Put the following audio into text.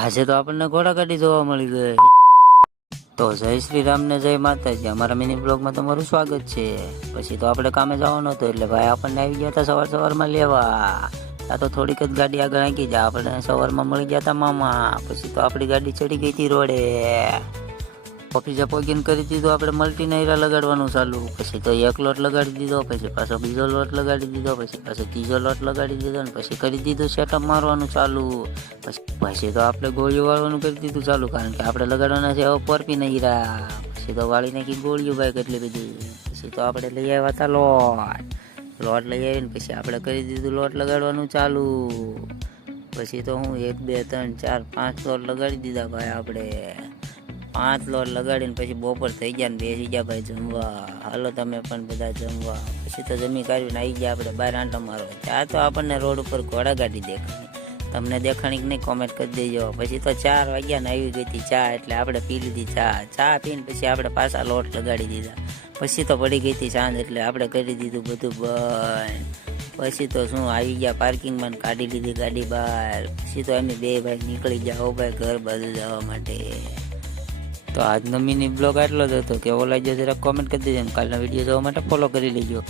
આજે તો આપણને ઘોડાગાડી જોવા મળી ગઈ. તો જય શ્રી રામ ને જય માતાજી. અમારા મિની બ્લોગમાં તમારું સ્વાગત છે. પછી તો આપણે કામે જવાનું હતું એટલે ભાઈ આપણને આવી ગયા હતા સવારમાં લેવા. આ તો થોડીક જ ગાડી આગળ આંકી જાય. આપણે સવારમાં મળી ગયા હતા મામા. પછી તો આપણી ગાડી ચડી ગઈ હતી રોડે. પકીજા પોગીન કરી દીધું. આપણે મલ્ટી નાયરા લગાડવાનું ચાલુ. પછી તો એક લોટ લગાડી દીધો, પછી પાછો બીજો લોટ લગાડી દીધો, પછી પાછો ત્રીજો લોટ લગાડી દીધો, અને પછી કરી દીધું સેટઅપ મારવાનું ચાલુ. પછી તો આપણે ગોળીઓ વાળવાનું કરી દીધું ચાલુ, કારણ કે આપણે લગાડવાના છે હવે પરપી નાયરા. પછી તો વાળી નાખી ગોળીઓ ભાઈ કેટલી બધી. પછી તો આપણે લઈ આવ્યા હતા લોટ લઈ આવીને પછી આપણે કરી દીધું લોટ લગાડવાનું ચાલુ. પછી તો હું 1 2 3 4 5 લોટ લગાડી દીધા ભાઈ. આપણે 5 લોટ લગાડીને પછી બપોર થઈ ગયા ને બેસી ગયા ભાઈ જમવા. હાલો તમે પણ બધા જમવા. પછી તો જમી કાઢીને આવી ગયા આપણે બહાર આંટો મારવા. ત્યાં તો આપણને રોડ ઉપર ઘોડાગાડી દેખાણી. તમને દેખાણી કે નહીં કોમેન્ટ કરી દેજો. પછી તો 4 વાગ્યા ને આવી ગઈ હતી ચા, એટલે આપણે પી લીધી ચા પીને પછી આપણે પાછા લોટ લગાડી દીધા. પછી તો પડી ગઈ હતી સાંજ, એટલે આપણે કરી દીધું બધું બંધ. પછી તો શું આવી ગયા પાર્કિંગમાં, કાઢી લીધી ગાડી બહાર. પછી તો અમે બે ભાઈ નીકળી ગયા હો ભાઈ ઘર બાજુ જવા માટે. તો આજનો મિની બ્લોગ આટલો જ હતો. કેવો લાગ્યો જરા કોમેન્ટ કરી દેજો. કાલના વિડીયો જોવા માટે ફોલો કરી લેજો.